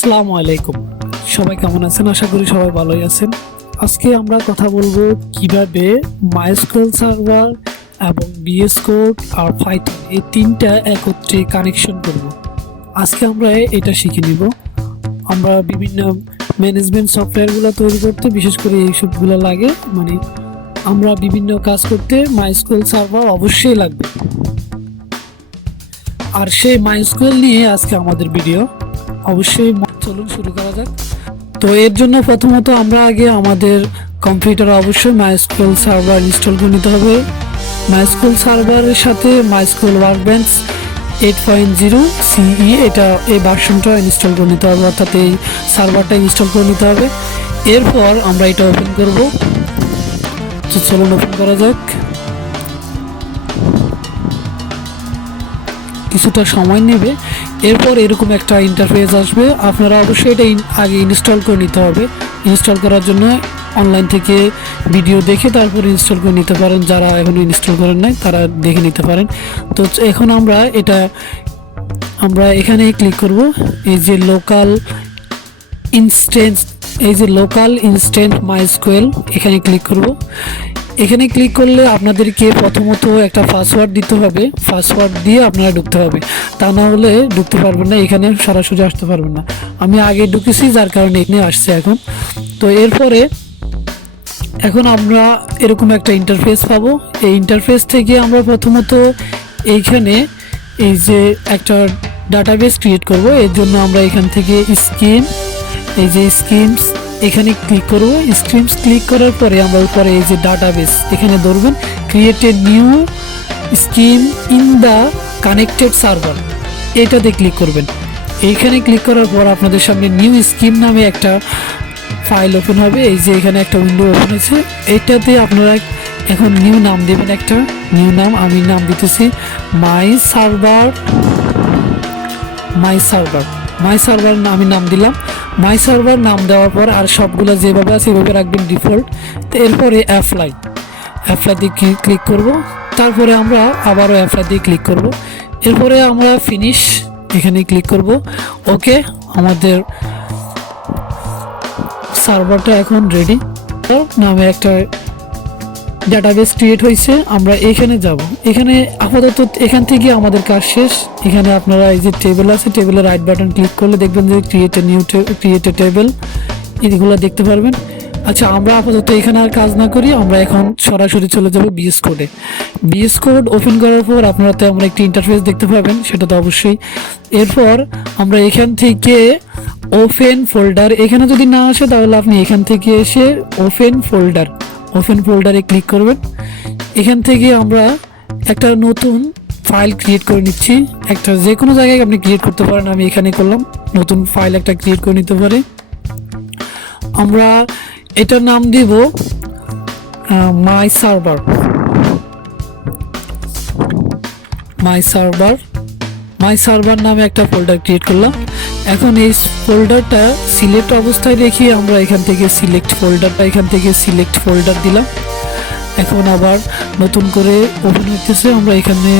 আসসালামু আলাইকুম। সবাই কেমন আছেন? আশা করি সবাই ভালোই আছেন। আজকে আমরা কথা বলবো কিভাবে MySQL সার্ভার এবং VS কোড আর পাইথন এই তিনটা একত্রে কানেকশন করব। আজকে আমরা এটা শিখে নিব। আমরা বিভিন্ন ম্যানেজমেন্ট সফটওয়্যারগুলো তৈরি করতে বিশেষ করে এই সবগুলো লাগে, মানে আমরা বিভিন্ন কাজ করতে MySQL সার্ভার অবশ্যই লাগবে। আর সেই MySQL নিয়ে আজকে আমাদের ভিডিও। অবশ্যই চলুন শুরু করা যাক। তো এর জন্য প্রথমত আমরা আগে আমাদের কম্পিউটারে অবশ্যই MySQL সার্ভার ইনস্টল করে নিতে হবে। MySQL সার্ভারের সাথে MySQL Workbench 8.0 CE এটা এই ভার্সনটা ইনস্টল করে নিতে হবে, অর্থাৎ এই সার্ভারটা ইনস্টল করে নিতে হবে। এরপর আমরা এটা ওপেন করব। তো চলুন ওপেন করা যাক। কিছুটা সময় নেবে। এরপর এরকম একটা ইন্টারফেস আসবে। আপনারা অবশ্যই এটা আগে ইনস্টল করে নিতে হবে। ইনস্টল করার জন্য অনলাইন থেকে ভিডিও দেখে তারপর ইনস্টল করে নিতে পারেন। যারা এখনো ইনস্টল করেন নাই তারা দেখে নিতে পারেন। তো এখন আমরা এখানে ক্লিক করব। এই যে লোকাল ইনস্ট্যান্স MySQL এখানে ক্লিক করব। এখানে ক্লিক করলে আপনাদেরকে প্রথমত একটা পাসওয়ার্ড দিতে হবে। পাসওয়ার্ড দিয়ে আপনারা ঢুকতে হবে, তা না হলে ঢুকতে পারবেন না, এখানে সরাসরি আসতে পারবেন না। আমি আগে ঢুকেছি যার কারণে এখানে আসছে এখন। তো এরপরে এখন আমরা এরকম একটা ইন্টারফেস পাবো। এই ইন্টারফেস থেকে আমরা প্রথমত এইখানে এই যে একটা ডাটাবেস ক্রিয়েট করব। এর জন্য আমরা এখান থেকে স্কিমস এখানে ক্লিক করব। স্কিমস ক্লিক করার পরে আমরা উপরে এই যে ডাটাবেস এখানে ধরবেন, create a new scheme in the connected server, এটাতে ক্লিক করবেন। এইখানে ক্লিক করার পর আপনাদের সামনে নিউ স্কিম নামে একটা ফাইল ওপেন হবে। এই যে এখানে একটা উইন্ডো ওপেন হয়েছে, এটাতে আপনারা এখন নিউ নাম দেবেন। একটা নিউ নাম আমি নাম দিতেছি মাই সার্ভার আমি নাম দিলাম। মাই সার্ভার নাম দেওয়ার পর আর সবগুলো যেভাবে আছে সেভাবে রাখবেন ডিফল্ট। তো এরপরে অ্যাপ্লাই দিয়ে ক্লিক করব। তারপরে আমরা আবারও অ্যাপ্লাই দিয়ে ক্লিক করব। এরপরে আমরা ফিনিশ এখানে ক্লিক করব। ওকে, আমাদের সার্ভারটা এখন রেডি নামে একটা ডাটাবেস ক্রিয়েট হয়েছে। আমরা এখানে যাব। এখানে আপাতত এখান থেকে আমাদের কাজ শেষ। এখানে আপনারা এই যে টেবিল আছে, টেবিলের রাইট বাটন ক্লিক করলে দেখবেন যে ক্রিয়েট এ টেবিল, এগুলো দেখতে পারবেন। আচ্ছা, আমরা আপাতত এখানে আর কাজ না করি, আমরা এখন সরাসরি চলে যাব বিএস কোডে। বিএস কোড ওপেন করার পর আপনারা তেমন একটি ইন্টারফেস দেখতে পাবেন, সেটা তো অবশ্যই। এরপর আমরা এখান থেকে ওপেন ফোল্ডার, এখানে যদি না আসে তাহলে আপনি এখান থেকে এসে ওপেন ফোল্ডারে ক্লিক করবেন। এখান থেকে আমরা একটা নতুন ফাইল ক্রিয়েট করে নিচ্ছি। একটা যে কোনো জায়গায় আপনি ক্রিয়েট করতে পারেন, আমি এখানে করলাম। নতুন ফাইল একটা ক্রিয়েট করে নিতে পারে। আমরা এটার নাম দিব মাই সার্ভার নামে একটা ফোল্ডার ক্রিয়েট করলাম। এখন এই ফোল্ডারটা সিলেক্ট অবস্থায় রেখে আমরা এখান থেকে সিলেক্ট ফোল্ডার দিলাম। এখন আবার নতুন করে ওপেন হইতেছে। আমরা এখানে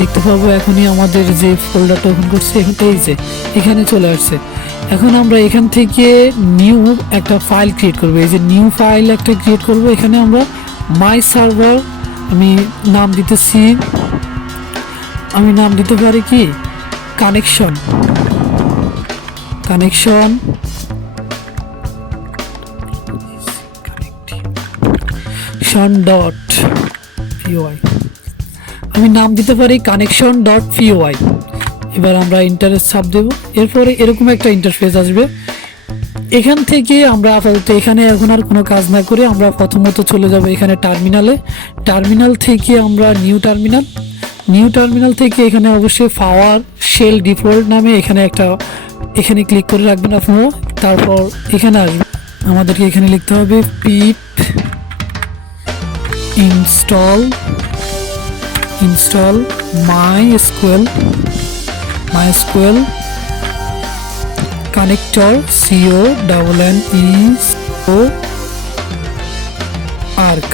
দেখতে পাবো এখনই আমাদের যে ফোল্ডারটা ওপেন করছে এখানে চলে আসছে। এখন আমরা এখান থেকে নিউ একটা ফাইল ক্রিয়েট করবো। এই যে নিউ ফাইল একটা ক্রিয়েট করব। এখানে আমরা মাই সার্ভার আমি নাম দিতে পারি কি কানেকশন আমি নাম দিতে পারি কানেকশন.py। এবার আমরা ইন্টারেস্ট চাপ দেব। এরপরে এরকম একটা ইন্টারফেস আসবে। এখান থেকে আমরা আপাতত এখানে এখন আর কোনো কাজ না করে আমরা প্রথমত চলে যাব এখানে টার্মিনাল থেকে আমরা নিউ টার্মিনাল থেকে এখানে অবশ্যই পাওয়ার শেল ডিফল্ট নামে এখানে ক্লিক করে রাখবেন আপনারা। তারপর এখানে আসবে, আমাদেরকে এখানে লিখতে হবে পিপ ইনস্টল MySQL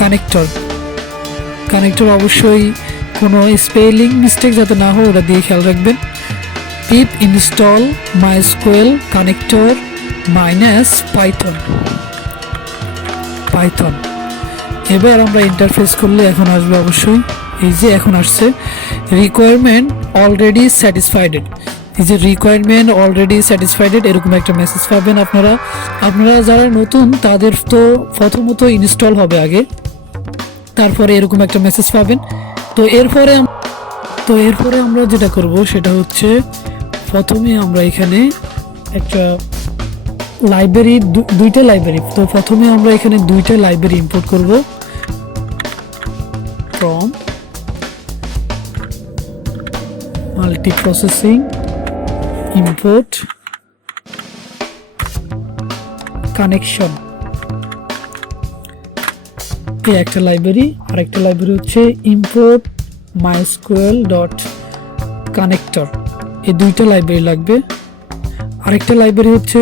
কানেক্টর কানেক্টর অবশ্যই কোনো স্পেলিং মিস্টেক যাতে না হয় ওটা দিয়ে খেয়াল রাখবেন। pip install MySQL connector minus python। এবার আমরা ইন্টারফেস করলে এখন আসবে অবশ্যই এই যে এখন আসছে রিকোয়ারমেন্ট অলরেডি স্যাটিসফাইড। এই যে রিকোয়ারমেন্ট অলরেডি স্যাটিসফাইড এরকম একটা মেসেজ পাবেন। আপনারা যারা নতুন তাদের তো প্রথমত ইনস্টল হবে আগে, তারপরে এরকম একটা মেসেজ পাবেন। তো এরপরে আমরা যেটা করব সেটা হচ্ছে প্রথমে আমরা এখানে একটা লাইব্রেরি, দুইটা লাইব্রেরি, তো প্রথমে আমরা এখানে দুইটা লাইব্রেরি ইম্পোর্ট করব from multiprocessing import connection এই একটা লাইব্রেরি, আর একটা লাইব্রেরি হচ্ছে import mysql dot connector। এই দুইটা লাইব্রেরি লাগবে। আরেকটা লাইব্রেরি হচ্ছে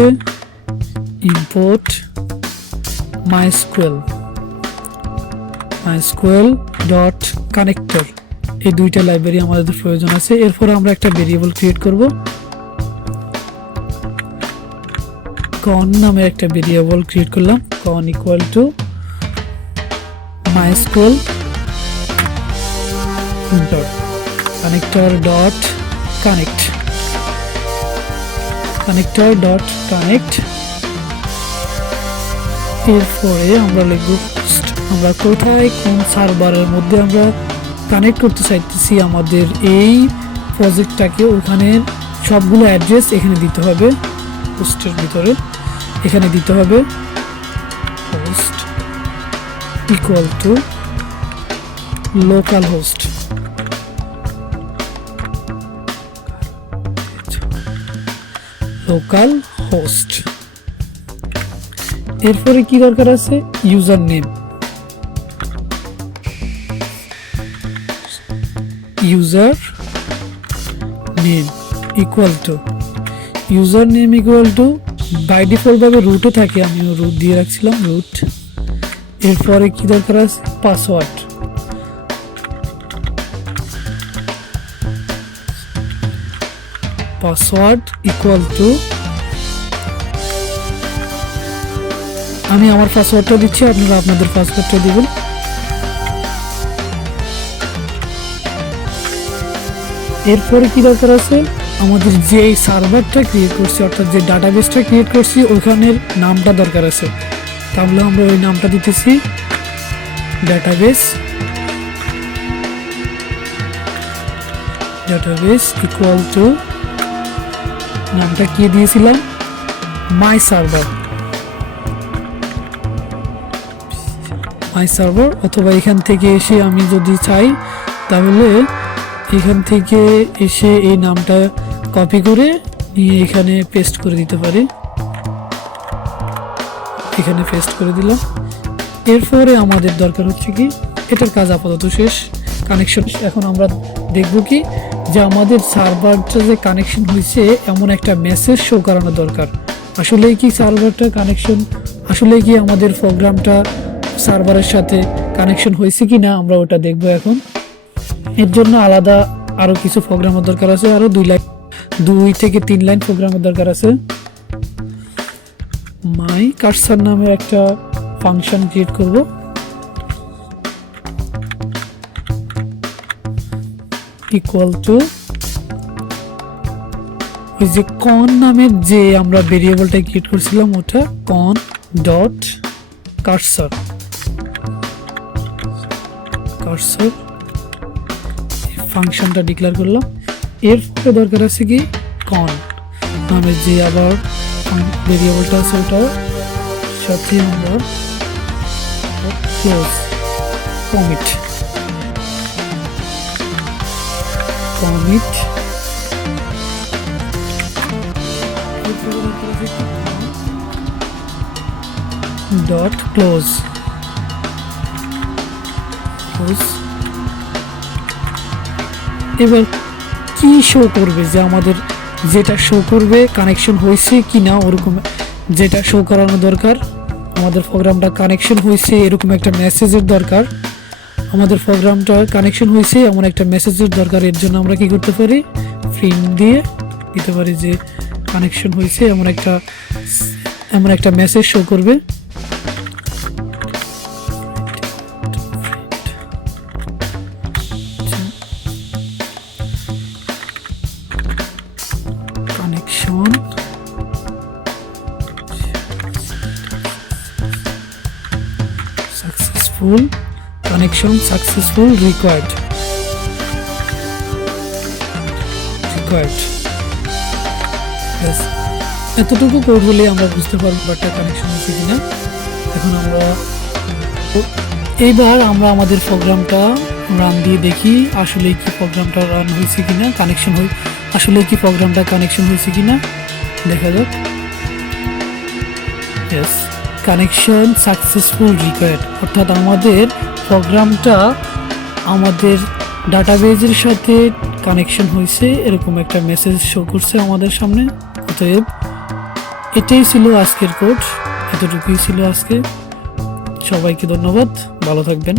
import mysql dot connector। এই দুইটা লাইব্রেরি আমাদের প্রয়োজন আছে। এরপর আমরা একটা ভেরিয়েবল ক্রিয়েট করব, con নামে একটা ভেরিয়েবল ক্রিয়েট করলাম, con equal to mysql connector dot connect এরপরে আমরা লিখব আমরা কোথায় কোন সার্ভারের মধ্যে আমরা কানেক্ট করতে চাইতেছি আমাদের এই প্রজেক্টটাকে, ওখানে সবগুলো অ্যাড্রেস এখানে দিতে হবে। হোস্টের ভিতরে এখানে দিতে হবে host equal to local host. এরপরে কি দরকার আছে, user name equal to by default ভাবে রুটে থাকে, আমি রুট দিয়ে রাখছিলাম রুট। এরপরে কি দরকার আছে, পাসওয়ার্ড ইকুয়াল টু, আমি আমার পাসওয়ার্ডটা দিচ্ছি, আপনারা আপনাদের পাসওয়ার্ডটা দিবেন। এরপরে কি দরকার আছে, আমাদের যে সার্ভারটা ক্রিয়েট করছি অর্থাৎ যে ডাটাবেসটা ক্রিয়েট করছি ওখানের নামটা দরকার আছে। তাহলে আমরা ওই নামটা দিতেছি ডাটাবেস ইকুয়াল টু, নামটা কি দিয়েছিলাম, মাই সার্ভার। অথবা এখান থেকে এসে আমি যদি চাই তাহলে এখান থেকে এসে এই নামটা কপি করে নিয়ে এখানে পেস্ট করে দিতে পারি। এখানে পেস্ট করে দিলাম। এরপরে আমাদের দরকার হচ্ছে কি, এটার কাজ আপাতত শেষ, কানেকশন। এখন আমরা দেখব কি যে আমাদের সার্ভারটা যে কানেকশন হয়েছে এমন একটা মেসেজ শো করানো দরকার। আসলে কি সার্ভারটা কানেকশন, আসলে কি আমাদের প্রোগ্রামটা সার্ভারের সাথে কানেকশন হয়েছে কি না আমরা ওটা দেখব এখন। এর জন্য আলাদা আরো কিছু প্রোগ্রামের দরকার আছে, আরো 2 থেকে 3 লাইন প্রোগ্রামের দরকার আছে। মাই কার্সার নামে একটা ফাংশন ক্রিয়েট করব, ইকুয়াল টু ওই যে কন নামের যে আমরা ভেরিয়েবলটা ক্রিয়েট করছিলাম ওটা কন ডট কার্সার ফাংশনটা ডিক্লেয়ার করলাম। এরপরে দরকার আছে কি, কন নামের যে আবার ভেরিয়েবলটা আছে ওটা সাথে আমরা ক্লোজ কমিট ডট ক্লোজ। এবার কি শো করবে, যে আমাদের যেটা শো করবে কানেকশন হয়েছে কি না, ওরকম যেটা শো করানো দরকার। আমাদের প্রোগ্রামটা কানেকশন হয়েছে এরকম একটা মেসেজের দরকার, আমাদের প্রোগ্রামটা কানেকশন হয়েছে এমন একটা মেসেজের দরকার। এর জন্য আমরা কি করতে পারি, প্রিন্ট দিয়ে দিতে পারি যে কানেকশন হয়েছে, এমন একটা মেসেজ শো করবে। Connection successful, connection successful, required. এতটুকু কোড হলে আমরা বুঝতে পারবো একটা কানেকশন হয়েছে কিনা। এখন এইবার আমরা আমাদের প্রোগ্রামটা রান দিয়ে দেখি আসলে কি প্রোগ্রামটা রান হয়েছে কিনা, আসলে কি প্রোগ্রামটা কানেকশন হয়েছে কিনা দেখা যাক। ইয়েস, কানেকশন সাকসেসফুল রিকোয়ার্ড, অর্থাৎ আমাদের প্রোগ্রামটা আমাদের ডাটাবেজের সাথে কানেকশন হয়েছে এরকম একটা মেসেজ শো করছে আমাদের সামনে। অতএব এটাই ছিল আজকের কোড, এতটুকুই ছিল আজকে। সবাইকে ধন্যবাদ, ভালো থাকবেন।